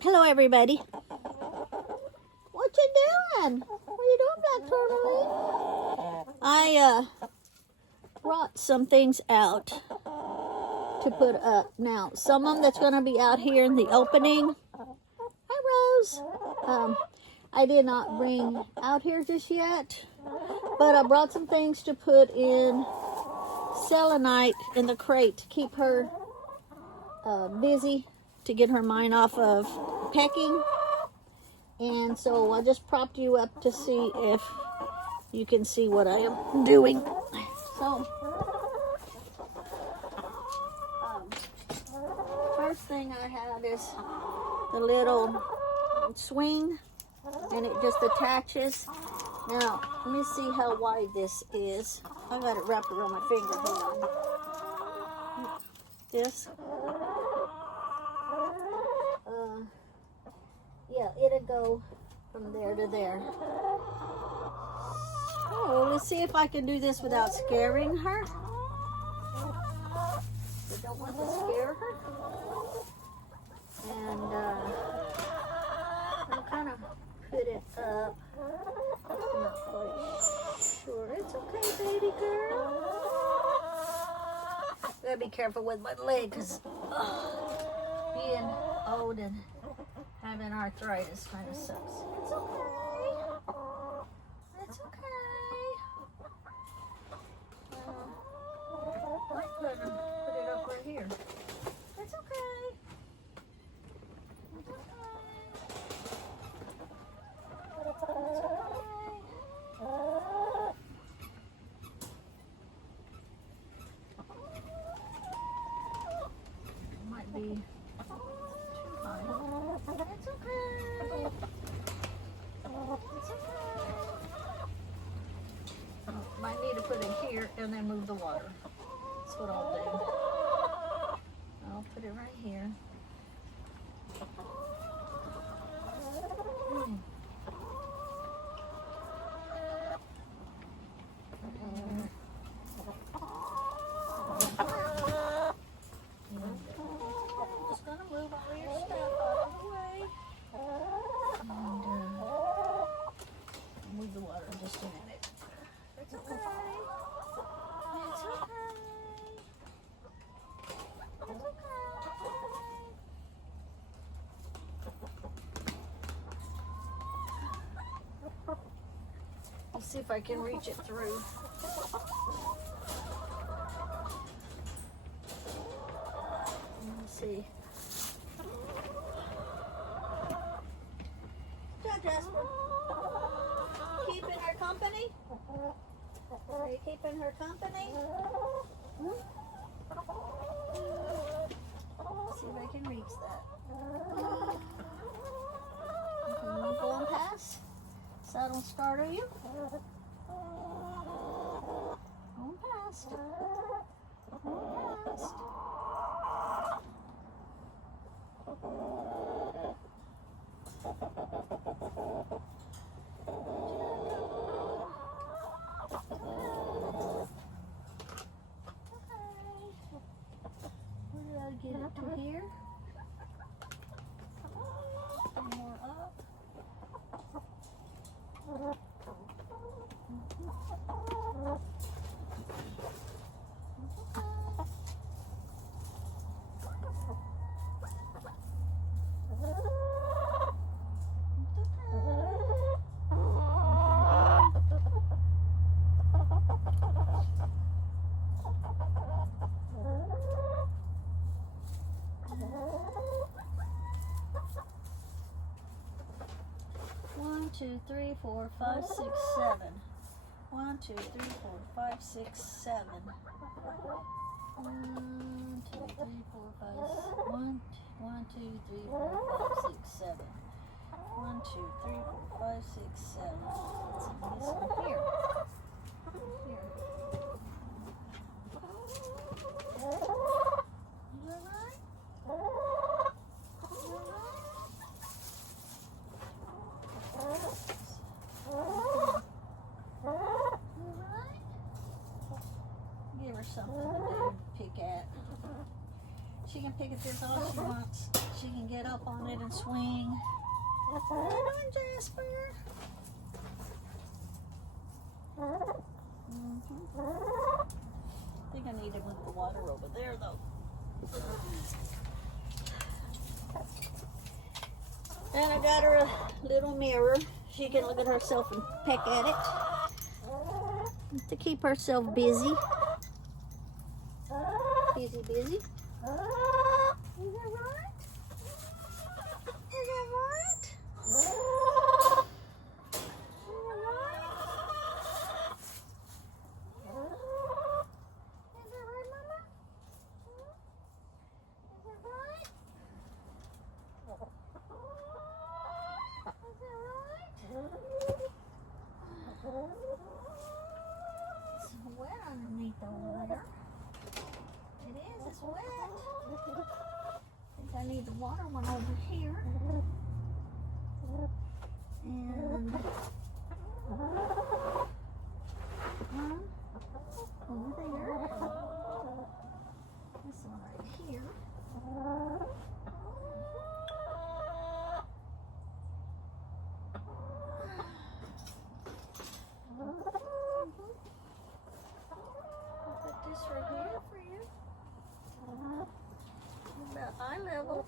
Hello, everybody. What you doing? What are you doing, Black Tourmaline? I brought some things out to put up. Now, some of them that's going to be out here in the opening. Hi, Rose. I did not bring out here just yet, but I brought some things to put in selenite in the crate to keep her busy, to get her mind off of pecking. And so I just propped you up to see if you can see what I am doing. So first thing I have is the little swing, and it just attaches. Now let me see how wide this is. I got it wrapped around my finger. Hold on. This. Yeah, it'll go from there to there. Oh, let's see if I can do this without scaring her. I don't want to scare her. And I'll kind of put it up. I'm not quite sure. It's okay, baby girl. Gotta be careful with my leg, because being old and having arthritis kind of sucks. It's okay. It's okay. I might put it up right here. It's okay. It's okay. It's okay. It might be too high. It's okay. It's okay. Might need to put it here and then move the water. That's what I'll do. I'll put it right here. Just gonna move all your stuff out of the way. And move the water in just a minute. It's okay. It's okay. It's okay. Let's see if I can reach it through. Let's see. Good, Jasper. Keeping her company? Are you keeping her company? See if I can reach that. Okay, you going past? So I don't startle you? Going past. Going past. Get it to here. More up. One, two, three, four, five, six, seven. 1, 2, 3, 4, 5, 6, 7. 1, 2, 3, 4, 5, 1, 2, 3, 4, 5, 6, 7. 1, 2, 3, 4, 5, 6, 7. Let's see this one here. Here. Is that right? Give her something to pick at. She can pick at this all she wants. She can get up on it and swing. What are you doing, Jasper? I think I need to move the water over there, though. And I got her a little mirror. She can look at herself and peck at it to keep herself busy. Busy, busy. Is that right? Is that right? Is that right? Is that right, Mama? Is that right? Is that right? It's wet underneath over there. It is, it's wet. I think I need the water one over here. And one over there. This one right here. Put this right here for you. About eye level.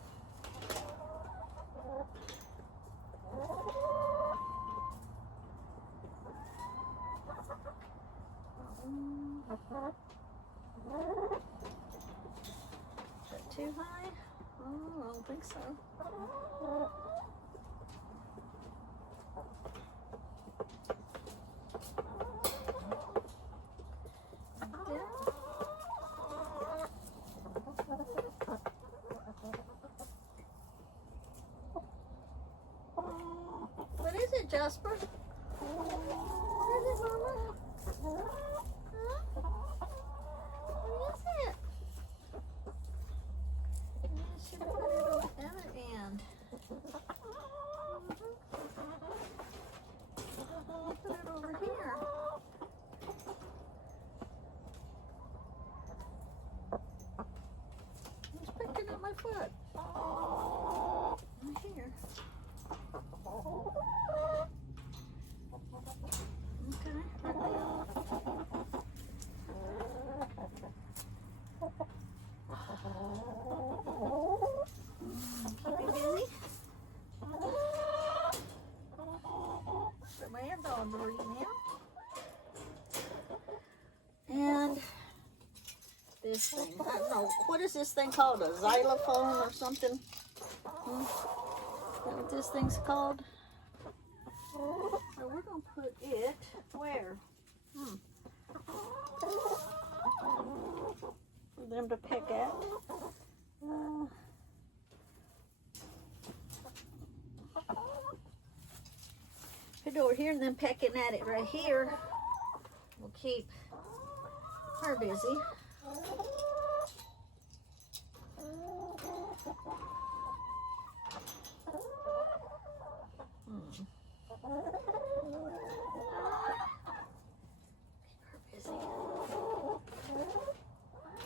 Is that too high? Oh, I don't think so. What is it, Jasper? What is it, Mama? Huh? What is it? I should put it on the other end. Put it over here. Who's picking up my foot? Right here. Okay, right there. Keep you busy. Put my air dog breathing out. And this thing, I don't know, what is this thing called? A xylophone or something? Is that what this thing's called? So we're going to put it where? For them to pick at. Put it over here and then pecking at it right here. We'll keep her busy.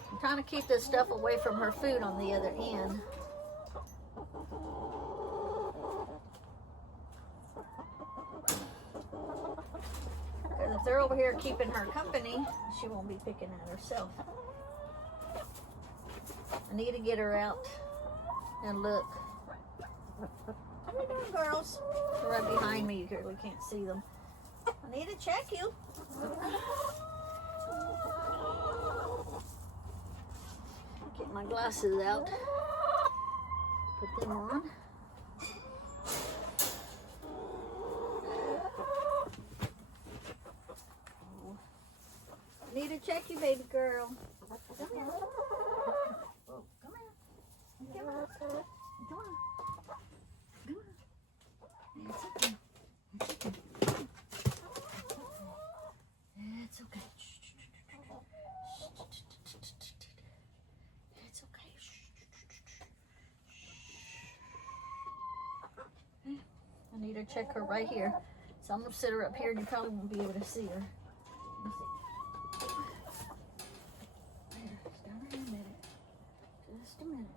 I'm trying to keep this stuff away from her food on the other end. Because if they're over here keeping her company, she won't be picking at herself. I need to get her out and look. What are you doing, girls? They're right behind me. You really can't see them. I need to check you. Get my glasses out. Put them on. I need to check you, baby girl. Come here. Oh, come here. Come on. Come on. Come on. It's okay. It's okay. It's okay. I need to check her right here. So I'm going to sit her up here and you probably won't be able to see her. Let me see. There, just down here a minute. Just a minute.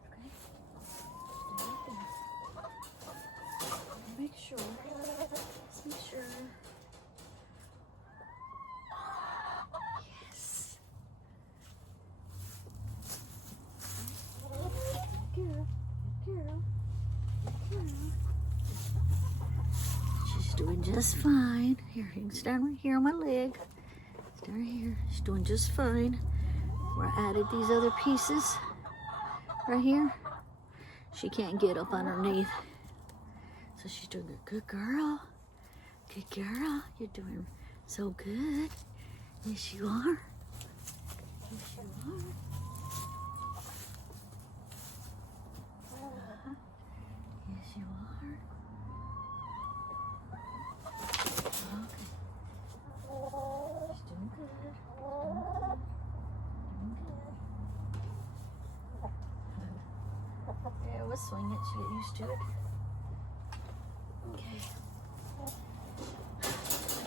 doing just fine. Here, you can stand right here on my leg. Stand right here. She's doing just fine. Where I added these other pieces right here. She can't get up underneath. So she's doing good. Good girl. Good girl. You're doing so good. Yes, you are. Yes, you are. Yes, you are. Okay. She's doing good. Doing good. Yeah, we'll swing it. She get used to it. Okay.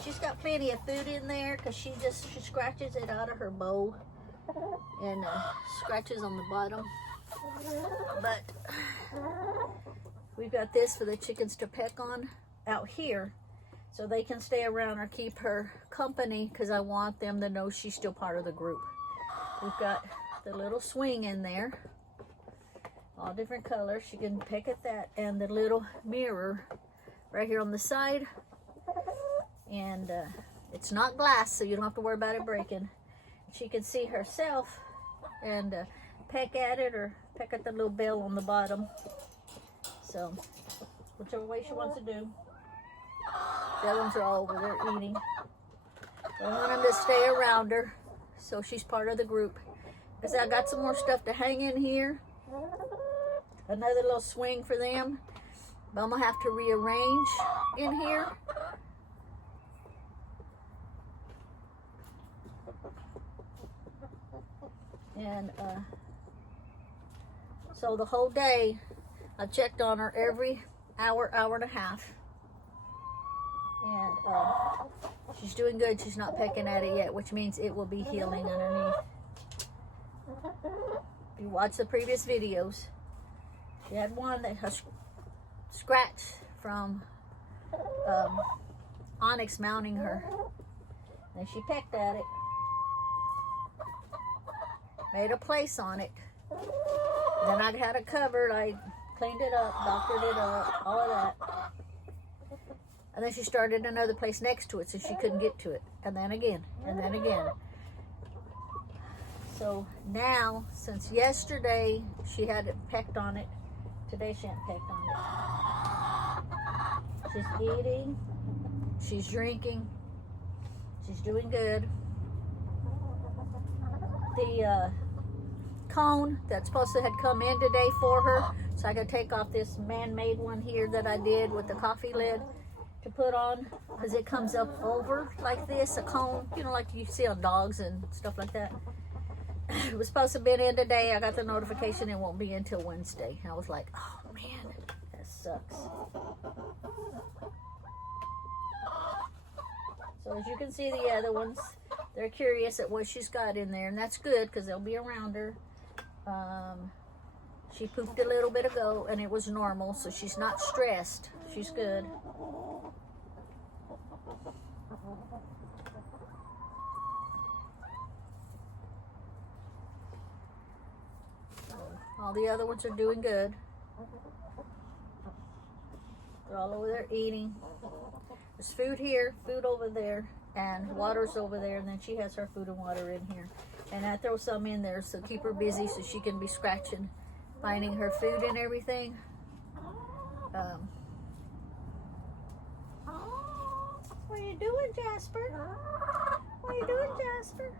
She's got plenty of food in there because she scratches it out of her bowl and scratches on the bottom. But we've got this for the chickens to peck on out here so they can stay around or keep her company because I want them to know she's still part of the group. We've got the little swing in there, all different colors. She can peck at that, and the little mirror right here on the side. And it's not glass, so you don't have to worry about it breaking. She can see herself and peck at it or peck at the little bell on the bottom. So, whichever way she wants to do. The other ones are all over there eating. I want them to stay around her, so she's part of the group. Because I got some more stuff to hang in here. Another little swing for them. But I'm going to have to rearrange in here. And so the whole day, I've checked on her every hour, hour and a half. And she's doing good. She's not pecking at it yet, which means it will be healing underneath. If you watch the previous videos, she had one that has scratched from Onyx mounting her. And she pecked at it. Made a place on it. Then I had it covered. I cleaned it up, doctored it up, all of that. And then she started another place next to it so she couldn't get to it. And then again, and then again. So now, since yesterday she had it pecked on it, today she hadn't pecked on it. She's eating, she's drinking, she's doing good. The cone that's supposed to have come in today for her, so I could take off this man-made one here that I did with the coffee lid to put on, because it comes up over like this, a cone, you know, like you see on dogs and stuff like that. It was supposed to have been in today. I got the notification it won't be until Wednesday. I was like, oh man, that sucks. So as you can see, the other ones, they're curious at what she's got in there, and that's good because they'll be around her. She pooped a little bit ago, and it was normal, so she's not stressed. She's good. All the other ones are doing good. They're all over there eating. There's food here, food over there, and water's over there, and then she has her food and water in here. And I throw some in there so keep her busy so she can be scratching, finding her food and everything. What are you doing, Jasper? What are you doing, Jasper?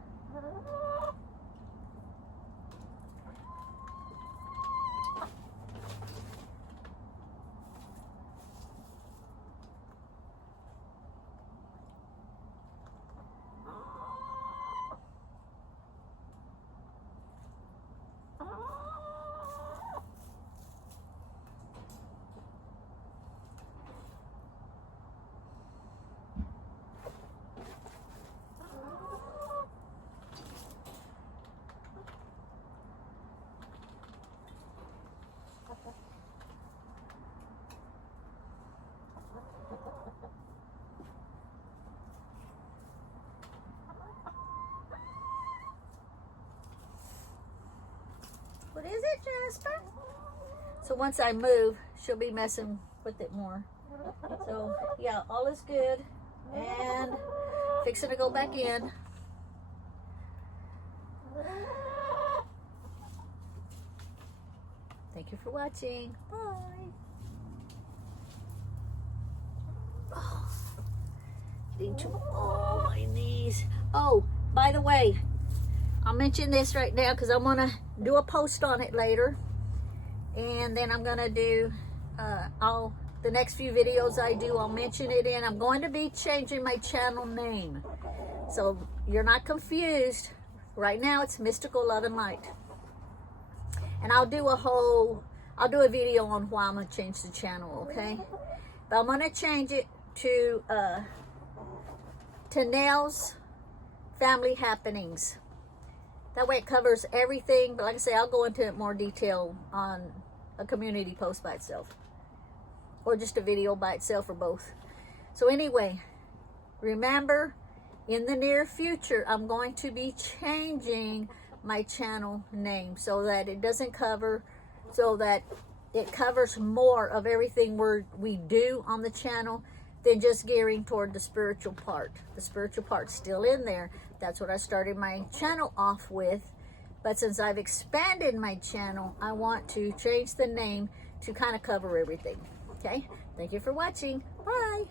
What is it, Jasper? So once I move, she'll be messing with it more. So yeah, all is good, and fixing to go back in. Thank you for watching. Bye. Oh, getting to my knees. Oh, by the way, I'll mention this right now because I'm gonna do a post on it later, and then I'm gonna do the next few videos I do, I'll mention it in. I'm going to be changing my channel name, so you're not confused. Right now it's Mystical Love and Light, and I'll do a video on why I'm gonna change the channel, okay? But I'm gonna change it to Nell's Family Happenings. That way it covers everything, but like I say, I'll go into it more detail on a community post by itself, or just a video by itself, or both. So anyway, remember, in the near future, I'm going to be changing my channel name so that it doesn't cover, so that it covers more of everything we do on the channel than just gearing toward the spiritual part. The spiritual part's still in there. That's what I started my channel off with. But since I've expanded my channel, I want to change the name to kind of cover everything. Okay? Thank you for watching. Bye.